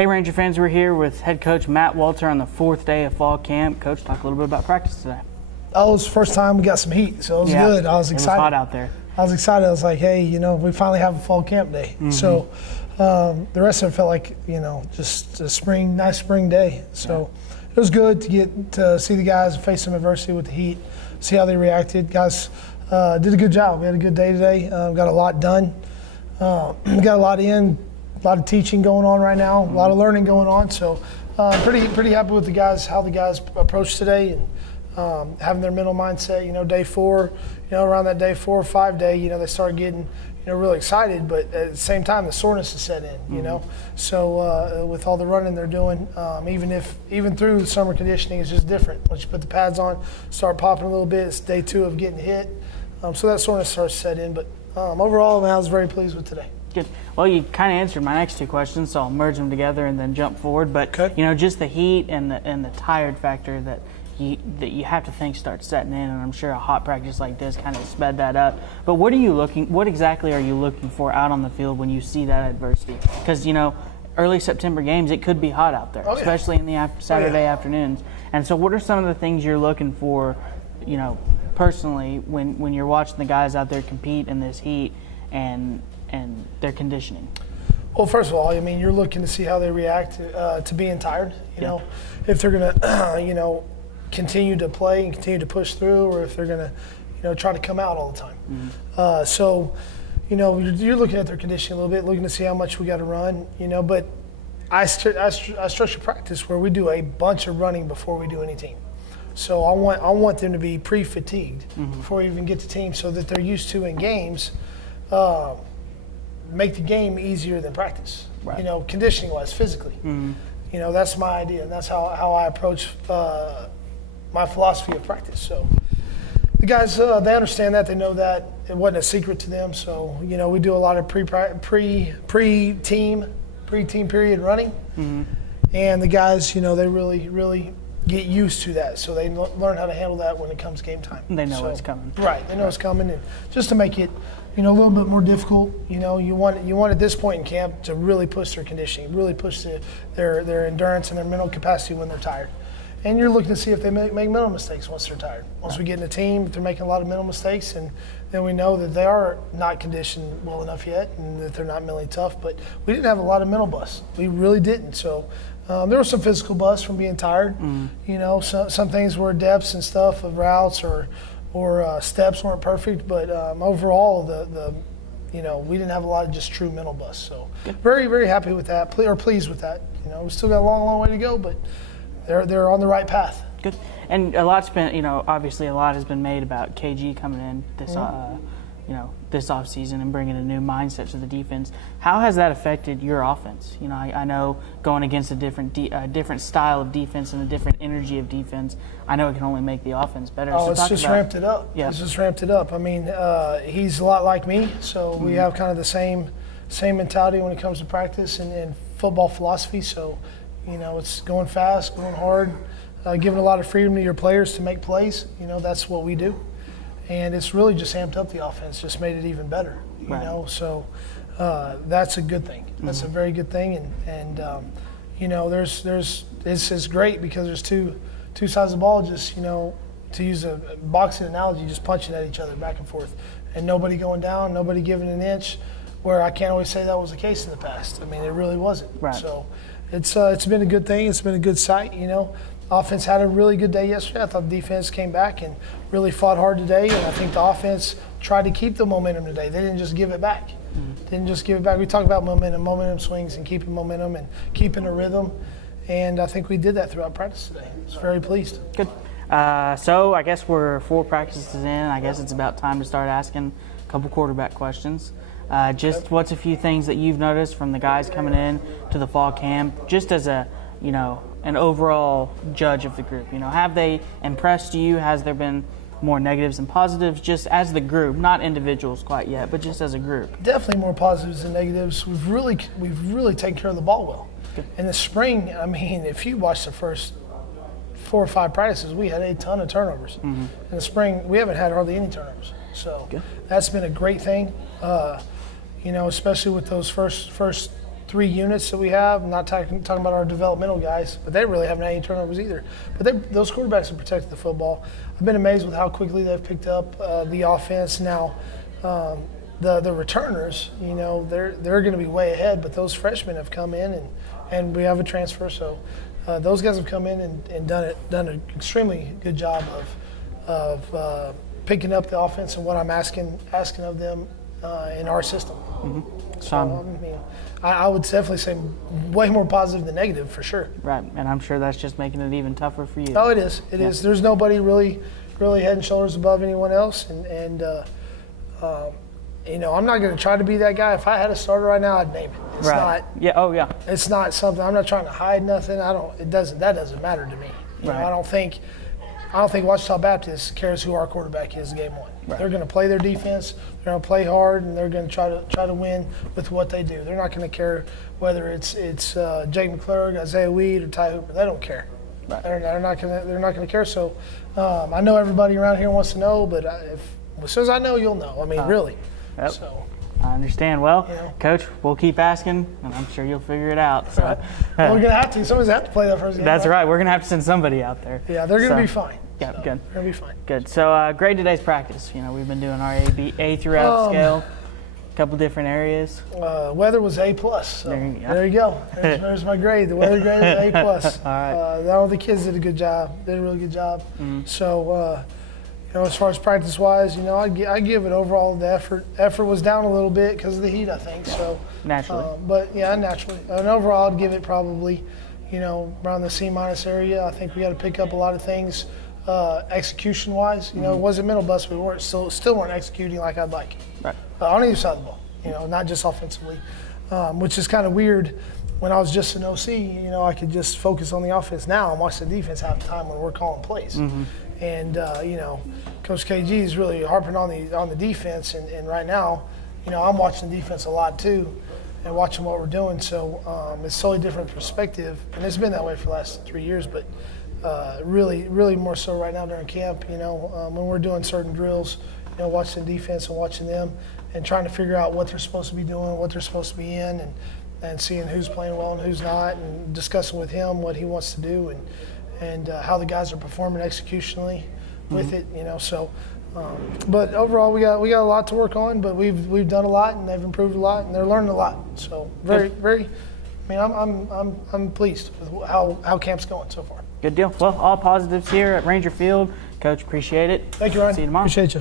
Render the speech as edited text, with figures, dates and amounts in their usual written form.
Hey Ranger fans, we're here with head coach Matt Walter on the 4th day of fall camp. Coach, talk a little bit about practice today. Oh, it was the first time we got some heat, so it was good. I was excited. It was hot out there. I was excited. I was like, hey, we finally have a fall camp day. Mm-hmm. So the rest of it felt like, just a nice spring day. So it was good to get to see the guys face some adversity with the heat, see how they reacted. Guys did a good job. We had a good day today. Got a lot done. Got a lot in. A lot of teaching going on right now, a lot of learning going on. So pretty happy with the guys, how the guys approached today, and having their mental mindset. Day 4, around that day 4 or 5 day, they started getting really excited, but at the same time the soreness is set in. So with all the running they're doing, even through the summer conditioning, it's just different. Once you put the pads on, start popping a little bit. It's day 2 of getting hit, so that soreness starts to set in. But overall, I was very pleased with today. Good. Well, you kind of answered my next 2 questions, so I'll merge them together and then jump forward. But just the heat and the tired factor that you have to think starts setting in, and I'm sure a hot practice like this kind of sped that up. But what exactly are you looking for out on the field when you see that adversity? Because early September games, it could be hot out there, especially in the Saturday afternoons. And so, what are some of the things you're looking for, personally, when you're watching the guys out there compete in this heat and their conditioning? Well, first of all, you're looking to see how they react to being tired. If they're going to, continue to play and continue to push through, or if they're going to, try to come out all the time. Mm-hmm. So, you're looking at their conditioning a little bit, looking to see how much we got to run. But I structure practice where we do a bunch of running before we do any team. So I want them to be pre-fatigued before we even get to team, so that they're used to in games. Make the game easier than practice, conditioning-wise, physically. Mm-hmm. That's my idea, and that's how I approach my philosophy of practice. So the guys, they understand that. They know that. It wasn't a secret to them. So, we do a lot of pre-team period running. Mm-hmm. And the guys, they really get used to that. So they learn how to handle that when it comes game time. They know it's coming. Right. They know it's coming. And just to make it, a little bit more difficult, you want at this point in camp to really push their conditioning, really push their endurance and their mental capacity when they're tired. And you're looking to see if they make mental mistakes once they're tired. Once we get in a team, if they're making a lot of mental mistakes, and then we know that they are not conditioned well enough yet, and that they're not mentally tough. But we didn't have a lot of mental busts. We really didn't. So there was some physical busts from being tired. Some things were depths and stuff of routes or steps weren't perfect, but overall we didn't have a lot of just true mental busts. So very, very happy with that, or pleased with that. We still got a long way to go, but they're on the right path. Good. And a lot's been, obviously a lot has been made about KG coming in this this offseason and bringing a new mindset to the defense. How has that affected your offense? I know going against a different style of defense and a different energy of defense, I know it can only make the offense better. Oh, it's just ramped it up. Yeah. It's just ramped it up. He's a lot like me, so we have kind of the same mentality when it comes to practice and football philosophy. So, it's going fast, going hard, giving a lot of freedom to your players to make plays. That's what we do. And it's really just amped up the offense, just made it even better, So that's a good thing. That's a very good thing. And it's great because there's two sides of the ball, just, to use a boxing analogy, just punching at each other back and forth. And nobody going down, nobody giving an inch, where I can't always say that was the case in the past. It really wasn't. Right. So it's been a good thing. It's been a good sight, Offense had a really good day yesterday. I thought the defense came back and really fought hard today, and I think the offense tried to keep the momentum today. They didn't just give it back. We talk about momentum swings and keeping momentum and keeping a rhythm, and I think we did that throughout practice today. I was very pleased. Good. So I guess we're 4 practices in. I guess it's about time to start asking a couple quarterback questions. What's a few things that you've noticed from the guys coming in to the fall camp, just as a, an overall judge of the group? Have they impressed you? Has there been more negatives than positives, just as the group, not individuals quite yet, but just as a group? Definitely more positives than negatives. We've really taken care of the ball well. Good. In the spring, if you watch the first 4 or 5 practices, we had a ton of turnovers. In the spring, we haven't had hardly any turnovers. So that's been a great thing. Especially with those first 3 units that we have. I'm not talking about our developmental guys, but they really haven't had any turnovers either. But those quarterbacks have protected the football. I've been amazed with how quickly they've picked up the offense. Now, the returners, you know, they're going to be way ahead, but those freshmen have come in, and we have a transfer, so those guys have come in and done an extremely good job of picking up the offense and what I'm asking of them in our system. Mm-hmm. So I mean, I would definitely say way more positive than negative for sure. Right, and I'm sure that's just making it even tougher for you. Oh, it is. It is. There's nobody really head and shoulders above anyone else, and you know, I'm not going to try to be that guy. If I had a starter right now, I'd name it. It's right. not. Yeah. Oh, yeah. It's not something. I'm not trying to hide nothing. That doesn't matter to me. You know, I don't think Ouachita Baptist cares who our quarterback is game one. Right. They're going to play their defense. They're going to play hard, and they're going to try to win with what they do. They're not going to care whether it's Jake McClurg, Isaiah Weed, or Ty Hooper. They don't care. Right. They're not going to care. So I know everybody around here wants to know, but as soon as I know, you'll know. I mean, really. Yep. So. I understand. Well, you know. Coach, we'll keep asking, and I'm sure you'll figure it out. So. Right. Well, we're going to have to. Somebody's have to play that first game. That's right. We're going to have to send somebody out there. Yeah, they're going to be fine. Yeah, so good. They're going to be fine. Good. So, grade today's practice. You know, we've been doing our A through F scale, a couple different areas. Weather was A+. So there you go. There's my grade. The weather grade is A+. All right. All the kids did a good job. Did a really good job. Mm-hmm. So, you know, as far as practice-wise, you know, I give it overall the effort. Effort was down a little bit because of the heat, I think. So naturally. But yeah, naturally. And overall, I'd give it probably, you know, around the C- area. I think we got to pick up a lot of things execution-wise. You know, it wasn't mental bust, but we still weren't executing like I'd like. Right. On either side of the ball. You know, not just offensively, which is kind of weird. When I was just an OC, you know, I could just focus on the offense. Now I'm watching the defense half the time when we're calling plays. Mm-hmm. And, you know, Coach KG is really harping on the defense. And right now, you know, I'm watching the defense a lot too and watching what we're doing. So it's a totally different perspective. And it's been that way for the last 3 years. But really, really more so right now during camp, you know, when we're doing certain drills, you know, watching the defense and watching them and trying to figure out what they're supposed to be doing, what they're supposed to be in, and seeing who's playing well and who's not, and discussing with him what he wants to do and how the guys are performing executionally with it, you know. So, but overall, we got a lot to work on, but we've done a lot, and they've improved a lot, and they're learning a lot. So, very. I mean, I'm pleased with how camp's going so far. Good deal. Well, all positives here at Ranger Field. Coach, appreciate it. Thank you, Ryan. See you tomorrow. Appreciate you.